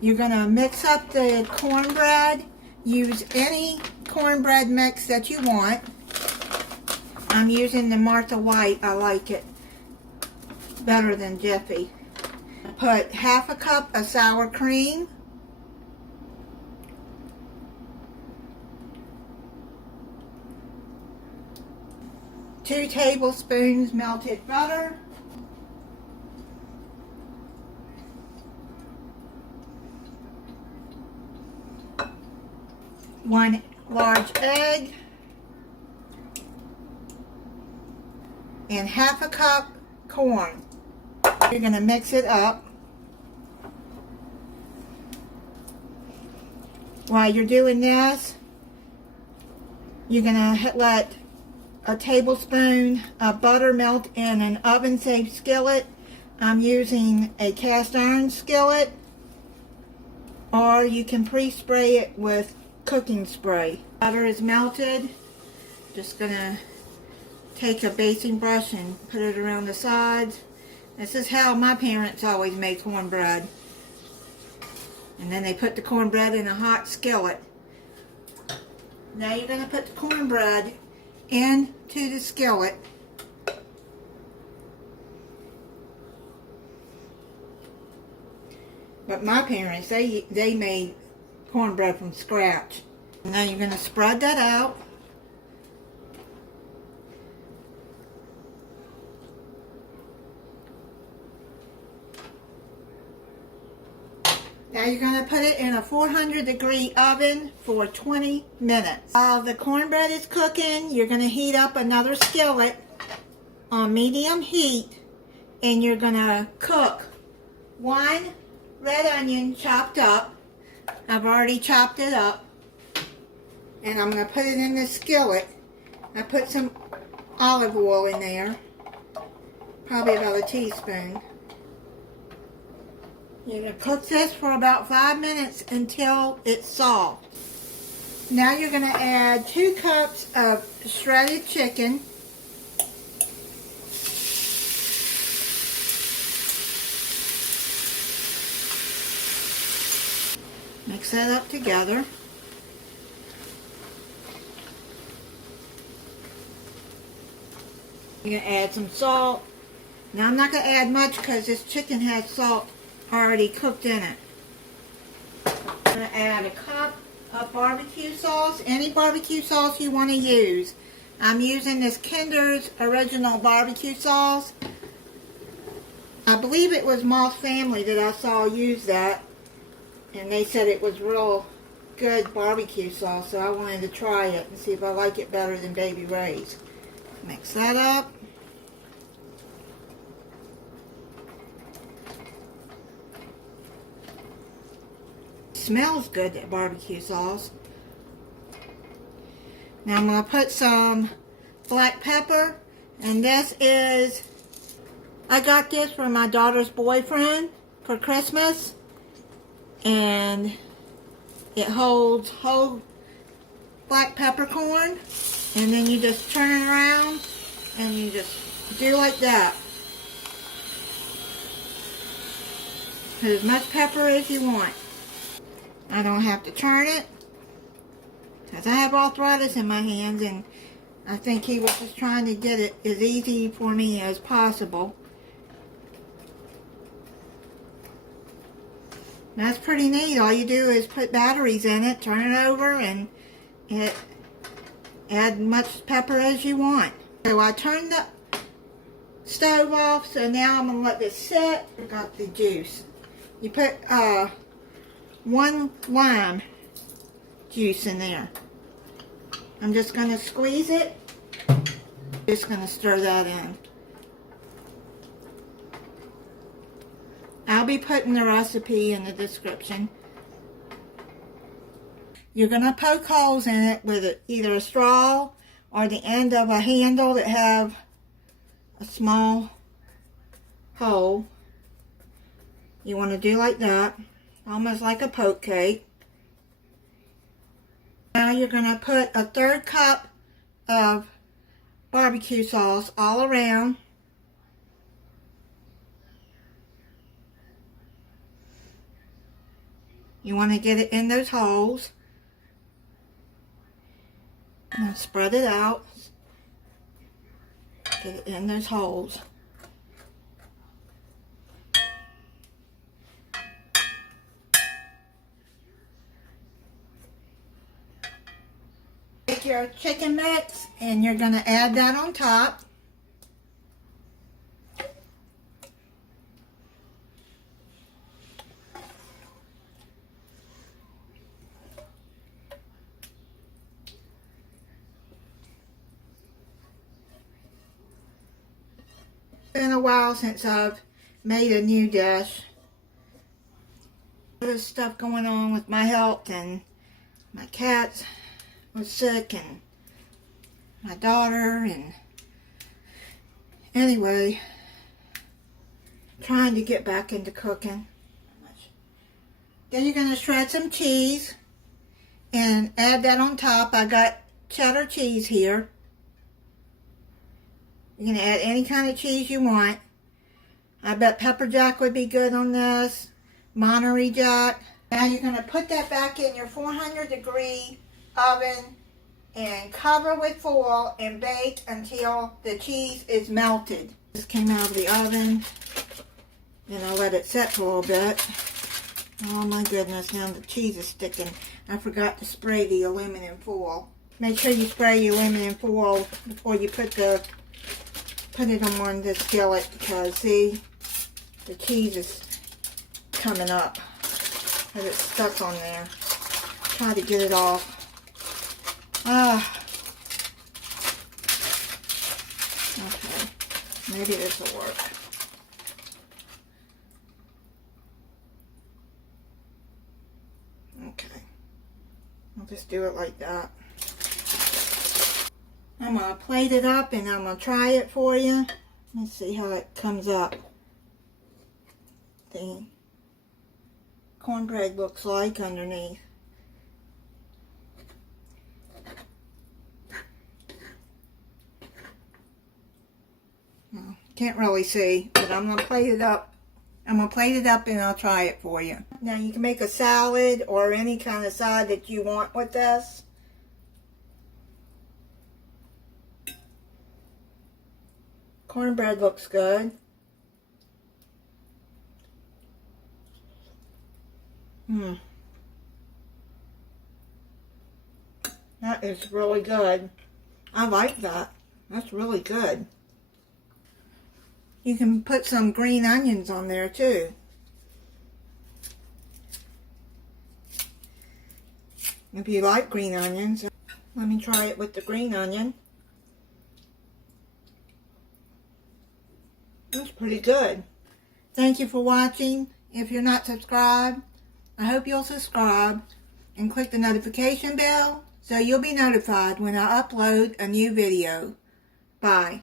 You're going to mix up the cornbread. Use any cornbread mix that you want. I'm using the Martha White. I like it better than Jiffy. Put half a cup of sour cream. Two tablespoons melted butter. One large egg. And half a cup corn. You're going to mix it up. While you're doing this, you're going to let a tablespoon of butter melt in an oven-safe skillet. I'm using a cast iron skillet, or you can pre-spray it with cooking spray. Butter is melted. Just going to take a basting brush and put it around the sides. This is how my parents always made cornbread. And then they put the cornbread in a hot skillet. Now you're going to put the cornbread into the skillet. But my parents, they made cornbread from scratch. Now you're going to spread that out. Now you're going to put it in a 400-degree oven for 20 minutes. While the cornbread is cooking, you're going to heat up another skillet on medium heat, and you're going to cook one red onion chopped up. I've already chopped it up, and I'm going to put it in the skillet. I put some olive oil in there, probably about a teaspoon. You're going to cook this for about 5 minutes until it's soft. Now you're going to add 2 cups of shredded chicken. Mix that up together. You're going to add some salt. Now I'm not going to add much because this chicken has salt already cooked in it. I'm going to add a cup of barbecue sauce, any barbecue sauce you want to use. I'm using this Kinder's original barbecue sauce. I believe it was Moss Family that I saw use that, and they said it was real good barbecue sauce, so I wanted to try it and see if I like it better than Baby Ray's. Mix that up. Smells good, that barbecue sauce. Now I'm going to put some black pepper, and this is, I got this from my daughter's boyfriend for Christmas, and it holds whole black peppercorn, and then you just turn it around and you just do like that. Put as much pepper as you want. I don't have to turn it because I have arthritis in my hands, and I think he was just trying to get it as easy for me as possible. That's pretty neat. All you do is put batteries in it, turn it over, and add much pepper as you want. So I turned the stove off, so now I'm going to let this sit. I got the juice. You put 1 lime juice in there. I'm just going to squeeze it. Just going to stir that in. I'll be putting the recipe in the description. You're going to poke holes in it with either a straw or the end of a handle that have a small hole. You want to do like that, almost like a poke cake. Now you're going to put a 1/3 cup of barbecue sauce all around. You want to get it in those holes. Now spread it out. Get it in those holes. Take your chicken mix and you're going to add that on top. It's been a while since I've made a new dish. There's stuff going on with my health, and my cats was sick, and my daughter, and anyway, trying to get back into cooking. Then you're going to shred some cheese and add that on top. I got cheddar cheese here. You can add any kind of cheese you want. I bet pepper jack would be good on this. Monterey Jack. Now you're going to put that back in your 400-degree oven and cover with foil and bake until the cheese is melted. This came out of the oven and I let it set for a little bit. Oh my goodness, now the cheese is sticking. I forgot to spray the aluminum foil. Make sure you spray your aluminum foil before you put it on the skillet, because see, the cheese is coming up and it's stuck on there. Try to get it off. Okay, maybe this will work. Okay, I'll just do it like that. I'm going to plate it up and I'm going to try it for you. Let's see how it comes up. The cornbread looks like underneath. Well, can't really see, but I'm going to plate it up. I'm going to plate it up and I'll try it for you. Now you can make a salad or any kind of side that you want with this. Cornbread looks good. That is really good. I like that. That's really good. You can put some green onions on there too. If you like green onions. Let me try it with the green onion. That's pretty good. Thank you for watching. If you're not subscribed, I hope you'll subscribe and click the notification bell so you'll be notified when I upload a new video. Bye.